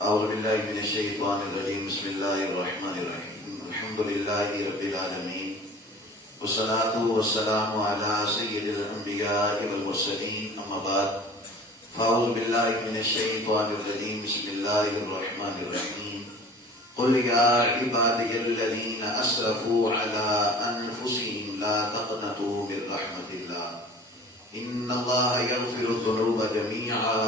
أعوذ بالله من الشيطان الرجيم بسم الله الرحمن الرحيم الحمد لله رب العالمين والصلاة والسلام على سيد الأنبياء والمرسلين أما بعد فأعوذ بالله من الشيطان الرجيم بسم الله الرحمن الرحيم قل يا عبادي الذين أسرفوا على أنفسهم لا تقنطوا من رحمة الله إن الله يغفر الذنوب جميعا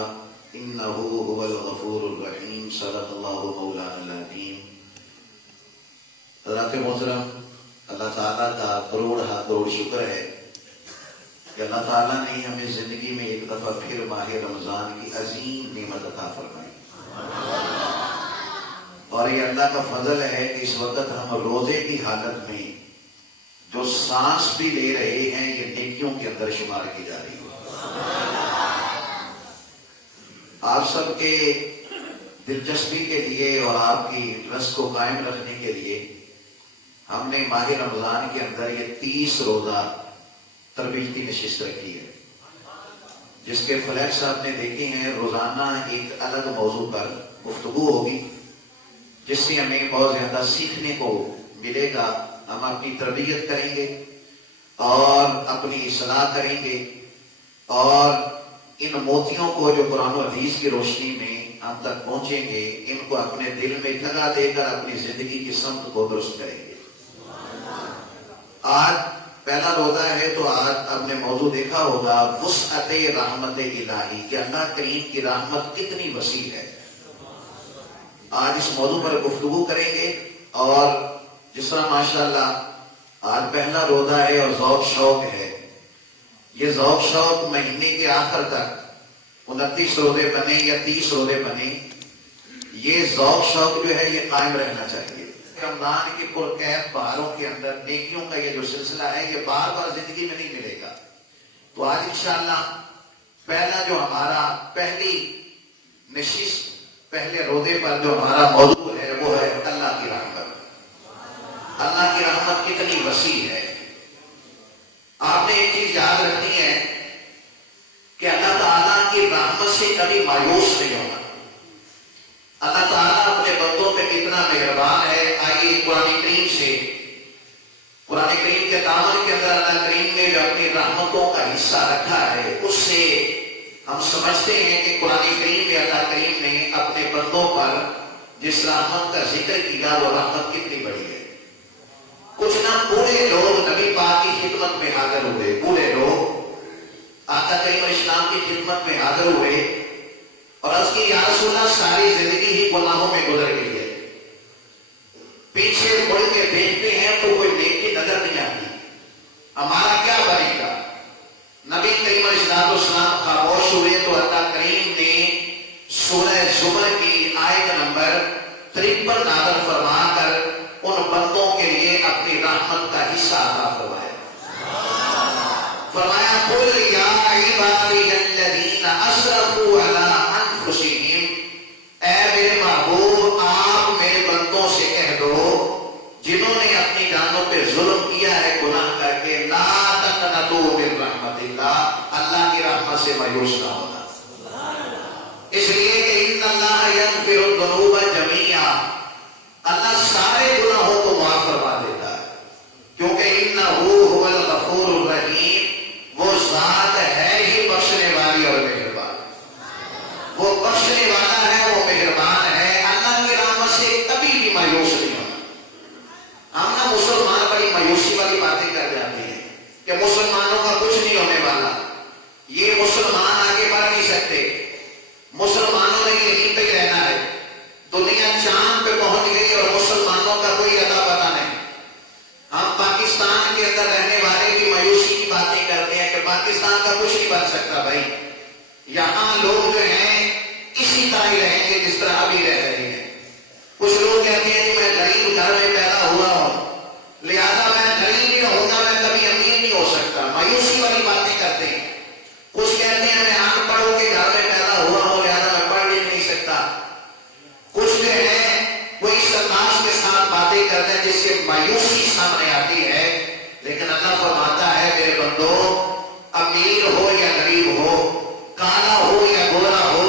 إنه هو الغفور الرحيم صدق الله مولانا العظيم۔ حضرات محترم، اللہ تعالیٰ کا کروڑ شکر ہے کہ اللہ تعالیٰ نے ہمیں زندگی میں ایک دفعہ پھر ماہ رمضان کی عظیم نعمت عطا فرمائی، اور یہ اللہ کا فضل ہے کہ اس وقت ہم روزے کی حالت میں جو سانس بھی لے رہے ہیں یہ نیکیوں کے اندر شمار کی جا رہی ہے۔ آپ سب کے دلچسپی کے لیے اور آپ کی انٹرسٹ کو قائم رکھنے کے لیے ہم نے ماہ رمضان کے اندر یہ 30 روزہ تربیتی نشست رکھی ہے، جس کے فلیکس آپ نے دیکھے ہیں۔ روزانہ ایک الگ موضوع پر گفتگو ہوگی جس سے ہمیں بہت زیادہ سیکھنے کو ملے گا۔ ہم اپنی تربیت کریں گے اور اپنی اصلاح کریں گے، اور ان موتیوں کو جو قرآن و حدیث کی روشنی میں ہم تک پہنچیں گے، ان کو اپنے دل میں جگہ دے کر اپنی زندگی کی سمت کو درست کریں گے۔ آج پہلا روزہ ہے تو آج آپ نے موضوع دیکھا ہوگا وسعت رحمت الہی، کہ اللہ کریم کی رحمت کتنی وسیع ہے۔ آج اس موضوع پر گفتگو کریں گے، اور جس طرح ماشاءاللہ آج پہلا روزہ ہے اور ذوق شوق ہے، یہ ذوق شوق مہینے کے آخر تک 29 روزے بنے یا 30 روزے بنے، یہ ذوق شوق جو ہے یہ قائم رہنا چاہیے۔ رمضان کے پرکیف بہاروں کے اندر نیکیوں کا یہ جو سلسلہ ہے یہ بار بار زندگی میں نہیں ملے گا۔ تو آج انشاءاللہ پہلا جو ہمارا پہلی نشست، پہلے روزے پر جو ہمارا موضوع ہے وہ ہے اللہ کی رحمت۔ اللہ کی رحمت کتنی وسیع ہے۔ آپ نے ایک چیز یاد رکھنی ہے کہ اللہ تعالیٰ کی رحمت سے کبھی مایوس نہیں ہونا۔ اللہ تعالیٰ اپنے بندوں پہ کتنا مہربان ہے۔ آئیے قرآن کریم کے دامن کے اندر اللہ کریم نے جو اپنی رحمتوں کا حصہ رکھا ہے، اس سے ہم سمجھتے ہیں کہ قرآن کریم میں اللہ کریم نے اپنے بندوں پر جس رحمت کا ذکر کیا وہ رحمت کتنی بڑی ہے۔ کچھ نہ پورے لوگ نبی پاک کی خدمت میں حاضر ہوئے، پورے لوگ آقا کریم اسلام کی خدمت میں حاضر ہوئے اور عرض کی یا رسول اللہ ساری زندگی ہی گناہوں میں گزر گئی ہے، پیچھے مڑ کے دیکھتے ہیں تو کوئی نیکی نظر نہیں آتی، ہمارا کیا بنے گا؟ نبی کریم اسلام خاموش ہوئے تو اللہ کریم نے سورہ زمر کی آیت نمبر 53 نازل فرما کر ان بندوں کے لیے اپنی رحمت کا حصہ عطا فرمایا۔ فرمایا قل یا عبادی الذین اسرفوا علی انفسہم، اے میرے محبوب آپ میرے بندوں سے کہہ دو جنہوں نے اپنی جانوں پہ ظلم کیا ہے گناہ کر کے، لا تقنطوا من رحمت اللہ، اللہ کی رحمت سے مایوس نہ ہونا۔ اس لیے کہ ان اللہ یغفر الذنوب جميعا، اللہ سارے گناہوں کو معاف فرما دیتا ہے، کیونکہ انہ هو الغفور الرحیم، وہ ذات ہے ہی بخشنے والی اور مہربان، وہ بخشنے والا ہے، وہ مہربان ہے۔ اللہ کی رحمت سے کبھی بھی مایوس نہیں ہونا۔ ہم نا مسلمان بڑی مایوسی والی باتیں کر جاتے ہیں کہ مسلمانوں کا کچھ نہیں ہونے والا، یہ مسلمان آگے بڑھ نہیں سکتے، مسلمانوں نے یہیں پہ رہنا ہے، دنیا چاند پہ پہنچ گئی اور مسلمانوں کا کوئی اتا پتہ نہیں۔ ہم پاکستان کے اندر رہنے والے بھی مایوسی کی باتیں کرتے ہیں کہ پاکستان کا کچھ نہیں بن سکتا۔ بھائی یہاں لوگ جو ہیں اسی طرح ہی رہیں گے جس طرح ابھی رہ رہے ہیں۔ کچھ لوگ کہتے ہیں کہ میں غریب گھر میں پیدا ہوا ہوں لہذا میں غریب ہی رہوں گا، میں کبھی امیر نہیں ہو سکتا، مایوسی والی باتیں کرتے ہیں۔ کچھ کہتے ہیں میں ان پڑھوں کے گھر میں پیدا ہوا ہوں لہذا میں پڑھ لکھ نہیں سکتا۔ کچھ جو ہے وہ اس انداز کے ساتھ باتیں کرتے ہیں جس سے مایوسی سامنے آتی ہے، لیکن اللہ فرماتا ہے میرے بندو، امیر ہو یا غریب ہو، کالا ہو یا گورا ہو،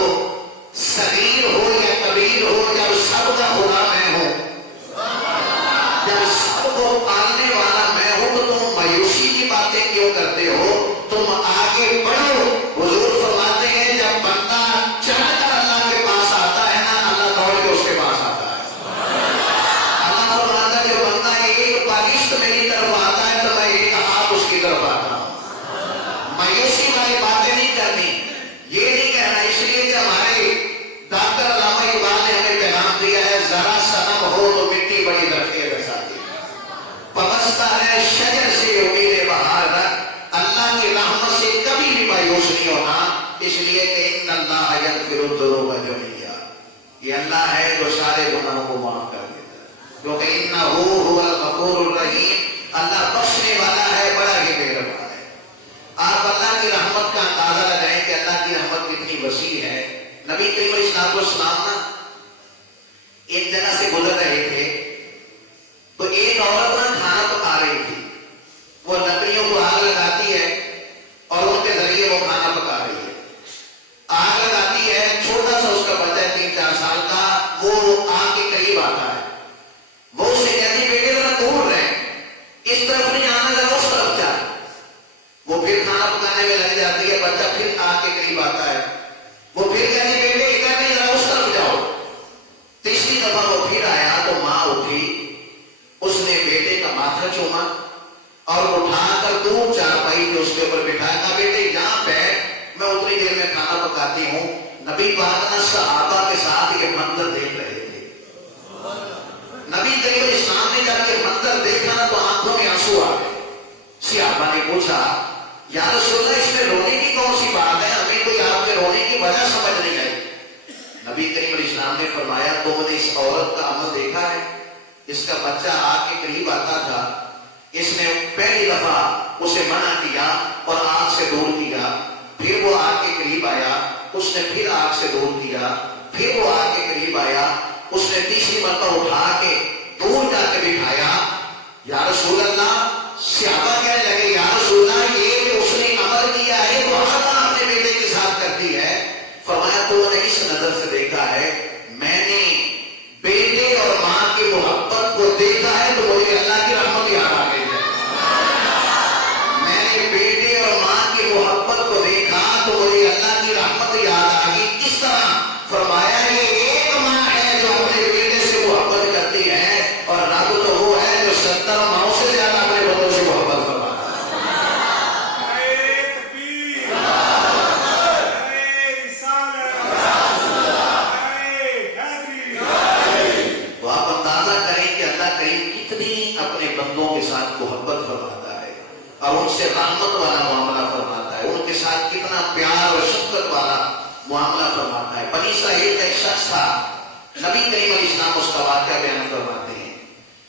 صغیر ہو یا کبیر ہو، لیے کہ ہمارے ڈاکٹر علامہ اقبال نے ہمیں پیغام دیا ہے، ذرا صنم ہو تو مٹی بڑی درخت رساتی پبستہ ہے شجر سے امید بہار رکھ، اللہ کی رحمت سے کبھی بھی مایوس نہیں ہونا، اس لیے کہ ان اللہ یغفر الذنوب جميعا، یہ اللہ ہے جو سارے گناہوں کو معاف کر دیتا ہے، کیونکہ انہ هو الغفور الرحیم، اللہ بخشنے والا ہے، بڑا ہی مہربان ہے۔ آپ اللہ کی رحمت کا اندازہ لگائیں کہ اللہ کی رحمت کتنی وسیع ہے۔ نبی کریم علیہ الصلوۃ والسلام نا ایک جگہ سے گزر رہے تھے تو ایک عورت نا کھانا پکا رہی تھی، وہ لکڑیوں کو آگ لگاتی ہے اور ان کے ذریعے وہ کھانا پکا رہی ہے، آگ لگاتی ہے، چھوٹا سا اس کا بچہ ہے 3-4 سال کا، وہ آگ کے قریب آتا ہے، وہ اسے کہتی بیٹے ذرا دور رہے، اس طرف نہیں آنا، ذرا اس طرف جا، وہ پھر کھانا پکانے میں لگ جاتی ہے، بچہ پھر آگ کے قریب آتا ہے، وہ پھر کہتی بیٹے ادھر نہیں ذرا اس طرف جاؤ، تیسری دفعہ وہ پھر آیا تو ماں اٹھی، اس نے بیٹے کا ماتھا چوما اور اٹھا کر دور چارپائی کے اس کے اوپر بٹھایا، کہا بیٹے یہاں بیٹھ، میں اتنی دیر میں کھانا پکاتی ہوں۔ نبی پاک نے صحابہ کے ساتھ یہ منظر دیکھ رہے تھے، نبی کریم علیہ السلام نے جب یہ منظر دیکھا نا تو آنکھوں میں آنسو آ گئے۔ صحابہ نے پوچھا یا رسول اللہ اس میں رونے کی کون سی بات ہے، ہمیں کوئی آپ کے رونے کی وجہ سمجھ نہیں آئی۔ نبی کریم علیہ السلام نے فرمایا تم نے اس عورت کا عمل دیکھا ہے، اس کا بچہ آگ کے قریب آتا تھا، اس نے پہلی دفعہ اسے منع کیا اور آگ سے دور کیا، پھر وہ آگ کے قریب آیا، اس نے پھر آگ سے دور کیا، پھر وہ آگ کے قریب آیا، اس نے تیسری مرتبہ اٹھا کے دور جا کے بٹھایا۔ یا رسول اللہ، صحابہ کہنے لگے یا رسول اللہ یہ جو اس نے عمل کیا ہے وہ ہر بار اپنے بیٹے کے ساتھ کرتی ہے۔ فرمایا تو نے اس نظر سے دیکھا ہے، میں نے بیٹے اور ماں کی محبت کو دیکھا ہے تو مجھے اللہ کی رحمت یاد آ گئی ہے، میں نے بیٹے اور ماں کی محبت کو دیکھا تو مجھے اللہ کی رحمت یاد آ گئی۔ اس طرح فرمایا یہ ایک ماں ہے جو اپنے بیٹے سے محبت کرتی ہے، اور رب تو وہ ہے جو 70 ماؤں سے زیادہ اپنے بندوں سے محبت فرماتا ہے۔ تو آپ اندازہ کریں کہ اللہ کریم کتنی اپنے بندوں کے ساتھ محبت فرماتا ہے اور ان سے رحمت والا معاملہ فرماتا ہے، ان کے ساتھ کتنا پیار اور شفقت والا معاملہ فرماتا ہے۔ بنی اسرائیل کا ایک شخص تھا، نبی کریم علیہ السلام اس کا واقعہ بیان فرماتے ہیں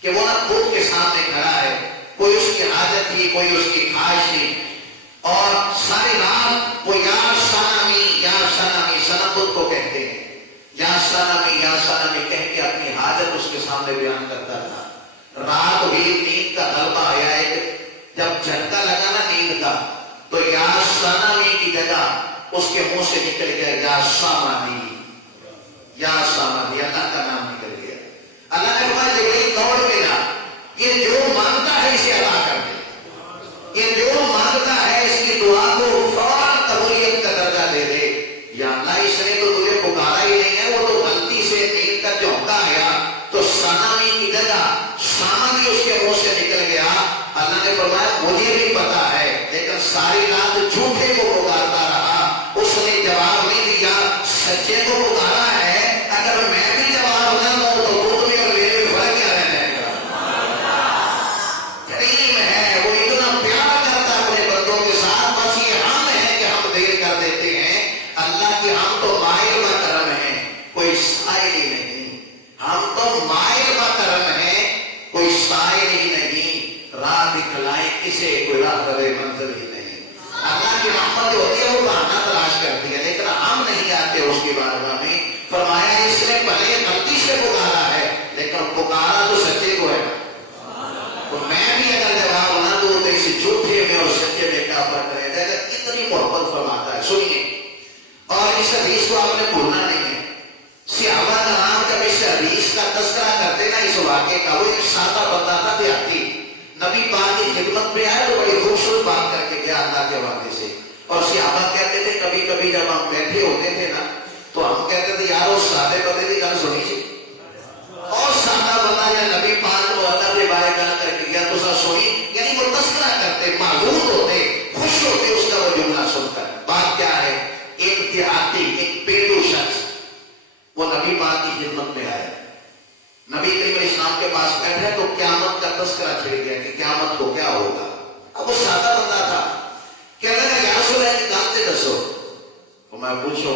کہ وہ نہ بت کے سامنے کھڑا ہے، کوئی اس کی حاجت تھی، کوئی اس کی خواہش تھی، اور ساری رات وہ یا سنمی صنم بت کو کہتے ہیں، یا سنمی کہہ کے اپنی حاجت اس کے سامنے بیان کرتا تھا۔ رات ہوئی، نیند کا غلبہ آیا، ایک جب جھٹکا لگا نا نیند کا تو یا سنمی کی جگہ اس کے منہ سے نکل گیا یا سامانی، اللہ کا نام نکل گیا۔ اللہ نے فرمایا جبرائیل دوڑ کے جا، یہ جو مانگتا ہے اسے عطا کر دے، یہ جو مانگتا ہے اس کی دعا کو فوراً قبولیت کا درجہ دے دے۔ یا اللہ اس نے تو تجھے پکارا ہی نہیں ہے، وہ تو غلطی سے نیند کا جھونکا آیا تو سنمی کی جگہ سامانی اس کے منہ سے نکل گیا۔ اللہ نے فرمایا مجھے بھی پتا ہے، لیکن ساری رات جھوٹے کو پکارتا رہا، اس نے جواب نہیں دیا، سچے کو پکارا ہے، اگر میں بھی جواب نہ دوں تو تم میں اور میرے میں فرق کیا رہ جائے گا؟ کریم ہے، وہ اتنا پیار کرتا ہے اپنے بندوں کے ساتھ، بس یہ ہم ہے کہ ہم دیر کر دیتے ہیں۔ اللہ کی ہم تو مائل و کرم ہیں، کوئی سائل ہی نہیں، ہم تو مائل و کرم ہیں، کوئی سائل ہی نہیں، راہ دکھلائیں کسے کوئی راہ رہے منزل ہی نہیں۔ اللہ کی رحمت جو ہوتی ہے وہ بہانہ تلاش کرتی ہے، لیکن ہم نہیں آتے اس کی بارگاہ میں۔ فرمایا اس نے بھلے غلطی سے پکارا ہے لیکن پکارا تو سچے کو ہے، تو میں بھی اگر جواب نہ دوں تو اس جھوٹے میں اور سچے میں کیا فرق رہے گا؟ اتنی محبت فرماتا ہے۔ سنیے، اور اس حدیث کو آپ نے بھولنا نہیں ہے۔ صحابہ کرام جب اس حدیث کا تذکرہ کرتے نا اس واقعے کا، وہ ایک سادہ بندہ تھا دیہاتی، نبی پاک کی خدمت میں آیا تو بڑی خوبصورت بات کر کے گیا اللہ کے حوالے سے۔ اور صحابہ کہتے تھے کبھی کبھی جب ہم بیٹھے ہوتے تھے نا تو ہم کہتے تھے یار اس سادے بندے کی گل سنی سی، اور سادہ بندہ یا نبی پاک کو اللہ کے بارے گل کر کے گیا تو سا سنی، یعنی وہ تذکرہ کرتے، معلوم ہوتے، خوش ہوتے اس کا وہ جملہ سن کر۔ بات کیا ہے؟ ایک دیہاتی، ایک نبی کریم علیہ السلام کے پاس بیٹھے تو قیامت کا تذکرہ چھڑ گیا کہ قیامت کو کیا ہوگا. اب وہ سادہ بندہ تھا، کہنے لگا یا رسول اللہ کی دانتے دسو. تو میں پوچھو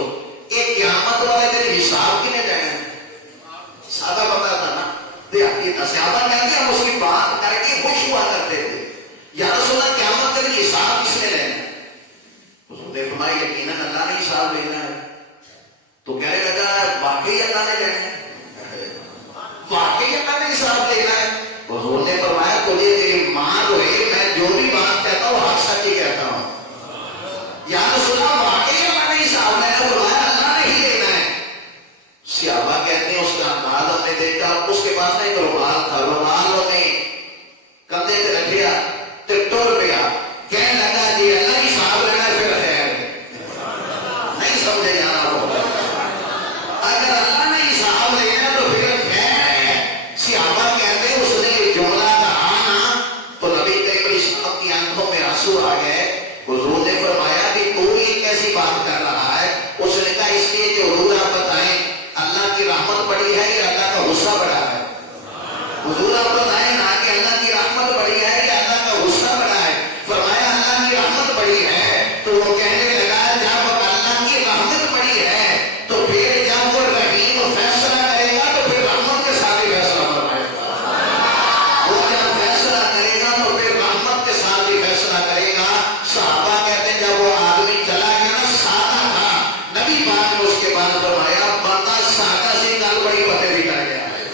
یہ قیامت والے دن حساب کی نہیں دینا. سادہ بندہ تھا نا، دیہاتی تھا. صحابہ کہتے ہیں ہم اس کی بات کر کے خوش ہوا کرتے تھے. یا رسول اللہ قیامت کے دن حساب کس نے لینا؟ حضور نے فرمایا یقیناً اللہ نے حساب لینا ہے. تو کہنے لگا واقعی اللہ نے لینا ہے؟ واقعی اللہ نے حساب لینا ہے؟ حضور نے فرمایا تجھے تیری ماں جو ہے میں جو بھی بات کہتا ہوں حق سچ ہی کہتا ہوں. یا رسول اللہ واقعی اللہ نے حساب لینا ہے؟ فرمایا اللہ نے ہی لینا ہے. صحابہ کہتے ہیں اس کا انداز ہم نے دیکھا، اس کے پاس ایک رومال تھا، رومال نے کندھے پہ رکھ لیا تو ٹر گیا. کہنے لگا جی اللہ کی حساب لینا ہے پھر خیر نہیں سمجھے جانا ہو. اگر اللہ نے حساب لینا تو پھر خیر ہے. صحابہ کہتے ہیں اس نے جملہ کہا نا تو نبی کریم علیہ السلام کی آنکھوں میں آنسو آ گئے. حضور نے فرمایا کہ تو یہ کیسی بات کر رہا ہے؟ اس نے کہا اس لیے کہ حضور آپ بتائیں اللہ کی رحمت بڑی ہے یا اللہ کا غصہ بڑا ہے؟ حضور آپ بتائیں نا کہ اللہ کی رحمت بڑی ہے یا اللہ کا غصہ بڑا ہے؟ فرمایا اللہ کی رحمت بڑی ہے. تو وہ کہنے لگا جب اللہ کی رحمت بڑی ہے تو پھر جب وہ رحیم فیصلہ کرے گا تو پھر رحمت کے ساتھ ہی فیصلہ فرمائے گا. وہ جب فیصلہ کرے گا تو پھر رحمت کے ساتھ ہی فیصلہ کرے گا. صحابہ کہتے ہیں جب وہ آدمی چلا گیا نا سادہ تھا، نبی پاک نے اس کے بعد فرمایا بندہ سادہ سے گل بڑی پتے بھی کر گیا ہے.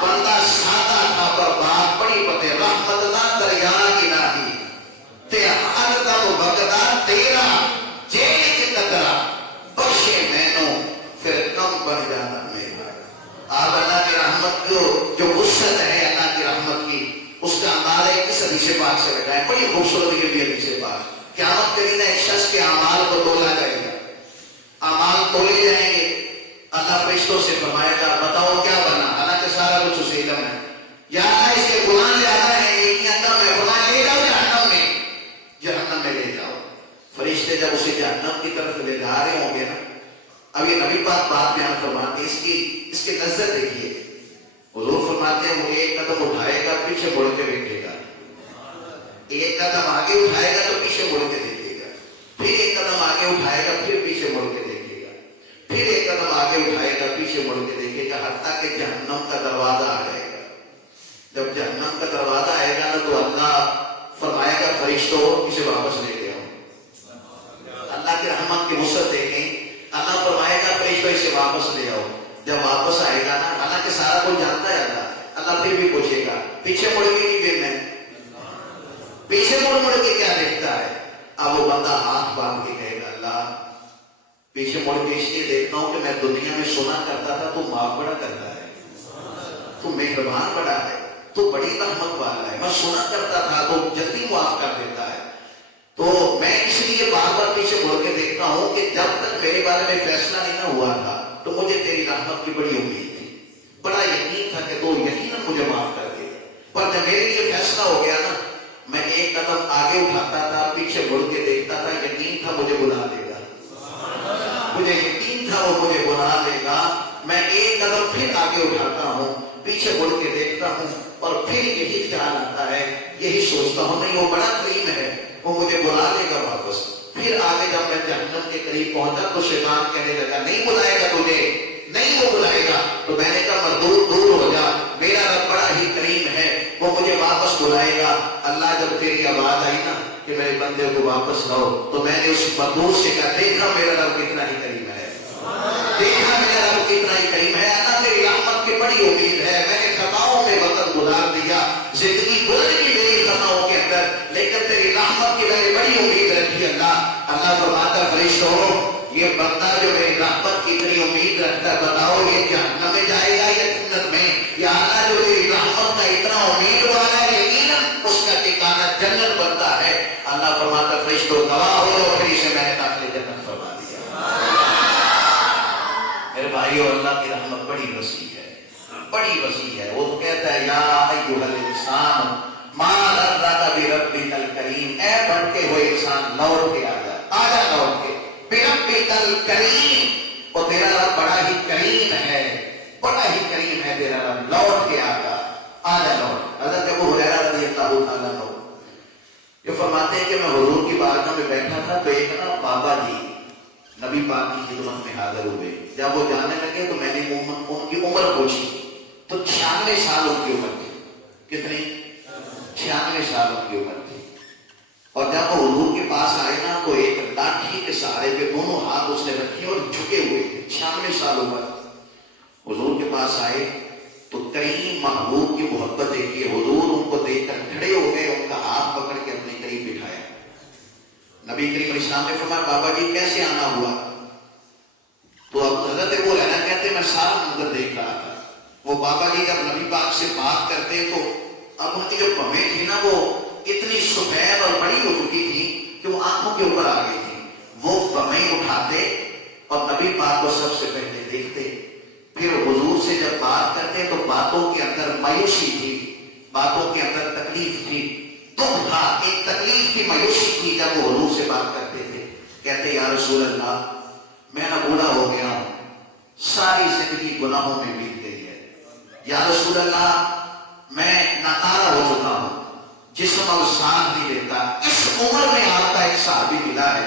بندہ سادہ تھا پر بات بڑی پتے. رحمت دا دریا الہی تے حد تک وگدا تیرا جیل قدرا بخشے مینوں پھر کم بن جانا میرا. آپ اللہ کی رحمت جو وسعت ہے اللہ کی رحمت کی اس کا اندازہ کس حدیث پاک سے لگائے. بڑی خوبصورت یہ بھی حدیث پاک. قیامت کے دن ایک شخص کے اعمال کو تولا جائے گا، اعمال تولے جائیں گے. اللہ فرشتوں سے فرمائے گا بتاؤ کیا بنا؟ حالانکہ سارا کچھ اسے علم ہے. یا اللہ اس کے گناہ زیادہ ہیں نیکیاں کم ہے، گناہ لے جاؤ جہنم میں لے جاؤ. فرشتے جب اسے جہنم کی طرف لے جا رہے ہوں گے نا، اب یہ نبی پاک بات بیان فرماتے ہیں اس کی نظر دیکھیے. حضور فرماتے ہیں وہ ایک قدم اٹھائے گا پیچھے مڑ کے دیکھے گا، ایک قدم آگے اٹھائے گا تو پیچھے مڑ کے دیکھے گا، پھر ایک قدم آگے اٹھائے گا پھر پیچھے مڑ کے دیکھے گا، پھر ایک قدم آگے اٹھائے گا پیچھے مڑ کے دیکھے گا، حتیٰ کہ جہنم کا دروازہ آ جائے گا. جب جہنم کا دروازہ آئے گا نا تو اللہ فرمائے گا فرشتوں اسے واپس لے کے آؤ. اللہ کی رحمت کی وسعت دیکھیں. اللہ فرمائے گا فرشتوں اسے واپس لے آؤ. جب واپس آئے گا نا حالانکہ سارا کچھ جانتا ہے اللہ پھر بھی پوچھے گا پیچھے مڑ کے نہیں دیکھنا ہے، پیچھے مڑ کے کیا دیکھتا ہے؟ اب وہ بندہ ہاتھ باندھ کے کہے گا اللہ پیچھے مڑ کے اس لیے دیکھتا ہوں کہ میں دنیا میں سنا کرتا تھا تو معاف بڑا کرتا ہے، تو مہربان بڑا ہے، تو بڑی رحمت والا ہے. میں سنا کرتا تھا تو جلدی معاف کر دیتا ہے. تو میں اس لیے بار بار پیچھے مڑ کے دیکھتا ہوں کہ جب تک میرے بارے میں فیصلہ نہیں نہ ہوا تھا تو مجھے تیری رحمت کی بڑی امید تھی، بڑا یقین تھا کہ تو یقیناً مجھے معاف کر دے. پر جب میرے لیے فیصلہ ہو گیا نا میں ایک قدم آگے اٹھاتا تھا پیچھے مڑ کے دیکھتا تھا، یقین تھا مجھے بلا لے گا، مجھے یقین تھا وہ مجھے بلا لے گا. میں ایک قدم پھر آگے اٹھاتا ہوں پیچھے مڑ کے دیکھتا ہوں اور پھر یہی خیال آتا ہے، یہی سوچتا ہوں نہیں وہ بڑا کریم ہے وہ مجھے بلا لے گا واپس. پھر آگے جب میں جہنم کے قریب پہنچا تو شیطان کہنے لگا نہیں بلائے گا تجھے، نہیں وہ بلائے گا. تو میں نے کہا مردود دور ہو جا، میرا رب بڑا ہی کریم ہے وہ مجھے واپس بلائے گا. اللہ جب تیری آواز آئی نا کہ میرے بندے کو واپس لاؤ تو میں نے اس مردود سے کہا دیکھا میرا رب کتنا ہی کریم ہے، دیکھا میرا رب کتنا ہی کریم ہے. اللہ تیری رحمت کی بڑی امید ہے. میں نے خطاؤں میں وقت گزار دیا، زندگی گزر گئی میری خطاؤں کے اندر، لیکن تیری رحمت کی میں نے بڑی امید رکھی. اللہ فرماتا فرشتوں یہ بندہ جو میری رحمت کی اتنی امید رکھتا ہے بتاؤ یہ جہنم میں جائے گا یا جنت میں؟ یا اللہ جو تیری رحمت کا اتنا امید والا ہے یقیناً اس کا ٹھکانہ جنت بنتا ہے. اللہ فرماتا فرشتوں گواہ ہو، پھر اسے میں نے داخل جنت فرما دیا. میرے بھائیو اللہ کی رحمت بڑی وسیع ہے، بڑی وسیع ہے. وہ تو کہتا ہے یا ایھا الانسان ما غرک بربک الکریم، اے بھٹکے ہوئے انسان لوٹ کے آجا لوٹ کے. بربک الکریم، اور تیرا رب بڑا ہی کریم ہے، بڑا ہی کریم کریم ہے تیرا رب، لوٹ کے آتا، آجا لوٹ۔ حضرت ابو ہریرہ رضی اللہ تعالیٰ عنہ یہ فرماتے ہیں کہ میں حضور کی بارگاہ میں بیٹھا تھا تو ایک نا بابا جی نبی پاک کی خدمت میں حاضر ہوئے۔ جب وہ جانے لگے تو میں نے ان کی عمر پوچھی تو 96 سال ان کی عمر تھی۔ کتنی؟ 96 سال ان کی عمر تھی۔ اور جب وہ حضور کے پاس آئے نا تو ایک لاٹھی کے سہارے پہ دونوں ہاتھ اس نے رکھے اور جھکے ہوئے تھے، 96 سال عمر۔ حضور کے پاس آئے تو کریم محبوب کی محبت دیکھیے، حضور ان کو دیکھ کر کھڑے ہو گئے، ان کا ہاتھ پکڑ کے اپنے قریب بٹھایا۔ نبی کریم علیہ السلام نے فرمایا بابا جی کیسے آنا ہوا؟ تو اب حضرت ابو ہریرہ کہتے میں سارا منظر دیکھ رہا تھا۔ وہ بابا جی جب نبی پاک سے بات کرتے تو اب ان کی جو بھویں تھی نا وہ اتنی سفید اور بڑی ہو چکی تھی کہ وہ آنکھوں کے اوپر آ گئی تھی۔ وہ بھویں اٹھاتے اور نبی پاک کو سب سے پہلے دیکھتے، پھر حضور سے جب بات کرتے تو باتوں کے اندر مایوسی تھی، باتوں کے اندر تکلیف تھی، دکھ تھا، ایک تکلیف کی مایوسی تھی۔ جب وہ حضور سے بات کرتے تھے کہتے یا رسول اللہ میں نہ بوڑھا ہو گیا ہوں، ساری زندگی گناہوں میں بیت گئی ہے، یا رسول اللہ میں ناکارہ ہو چکا ہوں، جسم اور ساتھ نہیں دیتا۔ اس عمر میں آپ کا ایک صحابی ملا ہے،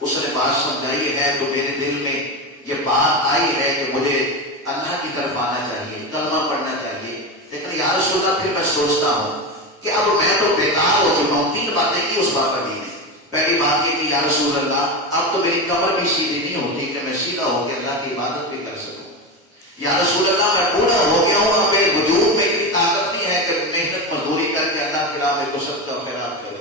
اس نے بات سمجھائی ہے تو میرے دل میں یہ بات آئی ہے کہ مجھے اللہ کی طرف آنا چاہیے، کلمہ پڑھنا چاہیے۔ لیکن یا رسول اللہ پھر میں سوچتا ہوں کہ اب میں تو بیکار ہو چکا ہوں۔ 3 باتیں کی اس بابا جی نے۔ پہلی بات یہ کہ یا رسول اللہ اب تو میری کمر بھی سیدھی نہیں ہوتی کہ میں سیدھا ہو کے اللہ کی عبادت بھی کر سکوں۔ یا رسول اللہ میں بوڑھا ہو گیا ہوں، اب میرے وجود میں اتنی طاقت نہیں ہے کہ محنت مزدوری کر کے اللہ کی راہ میں کو سب کا خیرات کروں۔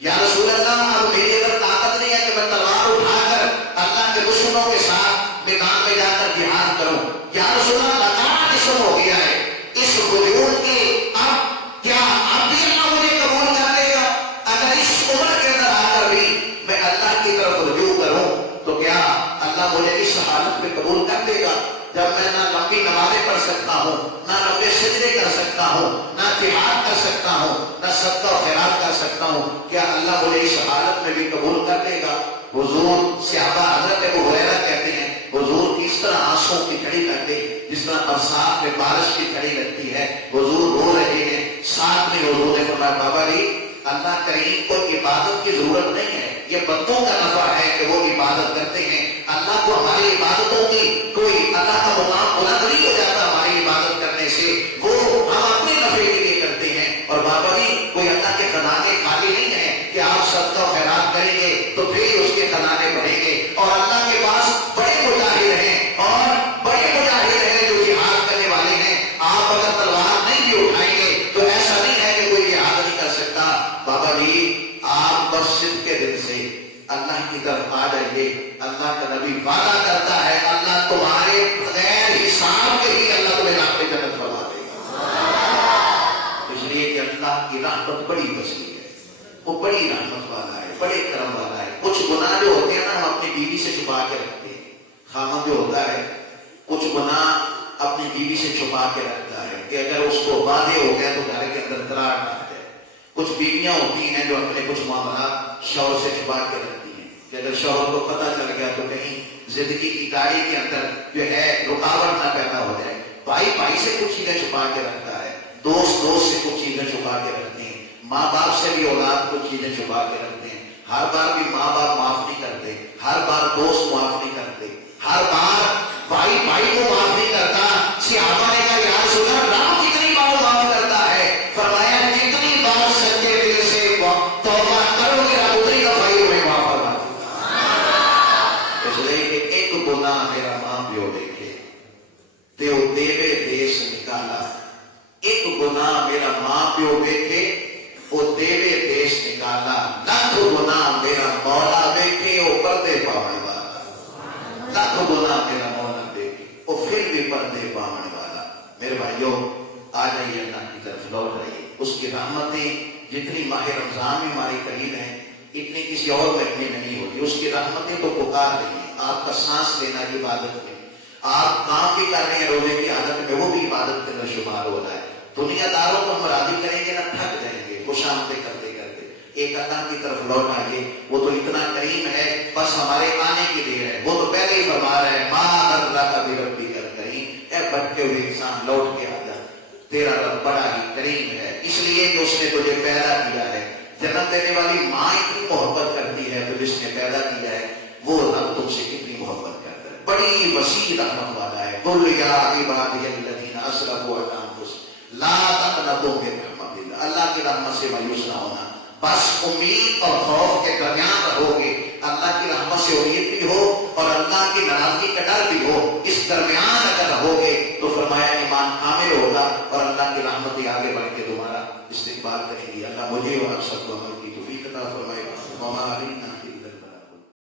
یا رسول اللہ اب میرے اندر طاقت نہیں ہے کہ میں تلوار اٹھا کر اللہ کے دشمنوں کے ساتھ میدان میں جا کر جہاد کروں۔ یا رسول اللہ ناکارہ جسم ہو گیا ہے، اس وجود کے اب کیا اب بھی اللہ مجھے قبول کر لے گا؟ اگر اس عمر کے اندر آ کر بھی میں اللہ کی طرف رجوع کروں تو کیا اللہ مجھے اس حالت میں قبول کر لے گا جب میں نہ لمبی نمازیں پڑھ سکتا ہوں، نہ لمبے سجدے کر سکتا ہوں، نہ جہاد کر سکتا ہوں، نہ صدقہ و خیرات کر سکتا ہوں؟ کیا اللہ مجھے اس حالت میں بھی قبول کر لے گا؟ حضور صحابہ حضرت ابو ہریرہ کہتے ہیں حضور کی اس طرح آنسوں کی جھڑی لگتے جس طرح برسات میں بارش کی جھڑی لگتی ہے، حضور رو رہے ہیں۔ ساتھ میں حضور نے فرمایا بابا جی اللہ کریم کو عبادت کی ضرورت نہیں ہے، یہ بندوں کا نفع ہے کہ وہ عبادت کرتے ہیں۔ اللہ کو ہماری عبادتوں کی کوئی اللہ کا مقام بلند نہیں ہو جاتا ہماری عبادت کرنے سے، وہ ہم اپنے نفع کے لیے کرتے ہیں۔ اور بابا جی کوئی اللہ کے خزانے خالی نہیں ہے کہ آپ صدقہ و خیرات کریں گے تو پھر اس کے خزانے بڑھیں گے، اور اللہ کے پاس بڑے مجاہد ہیں اور بڑے مجاہد ہیں جو جہاد کرنے والے ہیں۔ آپ اگر تلوار نہیں بھی اٹھائیں گے تو ایسا نہیں ہے کہ کوئی جہاد نہیں کر سکتا۔ بابا جی آپ بس صدق کے دل سے اللہ کی طرف آ جائیے، اللہ کا نبی وعدہ کرتا ہے اللہ تمہارے بغیر حساب کے ہی اللہ تمہیں راہ پہ جنت فرما دے گا۔ اس لیے کہ اللہ کی رحمت بڑی وسیع ہے، وہ بڑی رحمت والا ہے، بڑے کرم والا ہے۔ کچھ گناہ جو ہوتے ہیں نا ہم اپنی بیوی سے چھپا کے رکھتے ہیں، خامن جو ہوتا ہے کچھ گناہ اپنی بیوی سے چھپا کے رکھتا ہے کہ اگر اس کو واضح ہو گیا تو گھر کے اندر دراڑ ڈالتے ہیں۔ کچھ بیویاں ہوتی ہیں جو اپنے کچھ معاملات شوہر سے چھپا کے رکھتی ہیں کہ اگر شوہر کو پتہ چل گیا تو کہیں زندگی کی گاڑی کے اندر جو ہے رکاوٹ نہ پیدا ہو جائے۔ بھائی بھائی سے کچھ چیزیں چھپا کے رکھتا ہے، دوست دوست سے کچھ چیزیں چھپا کے رکھتے ہیں، ماں باپ سے بھی اولاد کچھ چیزیں چھپا کے رکھتے ہیں۔ ہر بار بھی ماں باپ معاف نہیں کرتے، ہر بار دوست معاف نہیں کرتے، ہر بار بھائی بھائی کو معاف نہیں کرتا۔ صحابہ نے کہا یا رسول اللہ رب کتنی بار معاف کرتا ہے؟ فرمایا جتنی بار سچے دل سے توبہ کرو گے رب اتنی دفعہ تمہیں معاف فرما دے گا۔ اس لیے کہ ایک گناہ میرا ماں پیو دیکھے تو دیوے دیش نکالا، ایک گناہ میرا ماں پیو دیکھے وہ دیوے دیش نکالا، لکھ گناہ میرا مولا دیکھے وہ پردے پاون والا، لکھ گناہ میرا مولا دیکھے وہ پھر بھی پردے پاون والا۔ میرے بھائیوں آ جائیے اللہ کی طرف لوٹ رہیے، اس کی رحمتیں جتنی ماہ رمضان میں ہماری قریب ہیں اتنی کسی اور مہینے میں نہیں ہوتی۔ اس کی رحمتیں تو پکار رہی ہیں، آپ کا سانس لینا عبادت میں، آپ کام بھی کر رہے ہیں روزے کی حالت میں وہ بھی عبادت کے اندر شمار ہو رہا ہے۔ دنیا داروں کو ہم راضی کریں گے نہ تھک جائیں گے خوشامدیں کرتے کرتے۔ ایک اللہ کی طرف لوٹ آئیے، وہ تو اتنا کریم ہے بس ہمارے آنے کی دیر ہے۔ وہ تو پہلے ہی فرما رہے ہیں ماں اللہ کا بھی ربی کر کریم، اے بھٹکے ہوئے انسان لوٹ کے آ جا، تیرا رب بڑا ہی کریم ہے، اس لیے کہ اس نے تجھے پیدا کیا ہے۔ جنم دینے والی ماں اتنی محبت کرتی ہے تو جس نے پیدا کیا ہے وہ رب تم سے کتنی محبت کرتا ہے، بڑی وسیع رحمت والا ہے۔ قل یا عبادی الذین اسرفوا علی انفسہم لا تقنطوا من رحمت اللہ، اللہ کی رحمت سے مایوس نہ ہونا، بس امید اور خوف کے درمیان رہو گے، اللہ کی رحمت سے امید بھی ہو اور اللہ کی ناراضگی کا ڈر بھی ہو، اس درمیان اگر رہو گے تو فرمایا ایمان کامل ہوگا اور اللہ کی رحمت آگے بڑھ کے تمہارا استقبال کرے گی۔ اللہ مجھے اور آپ سب کو عمل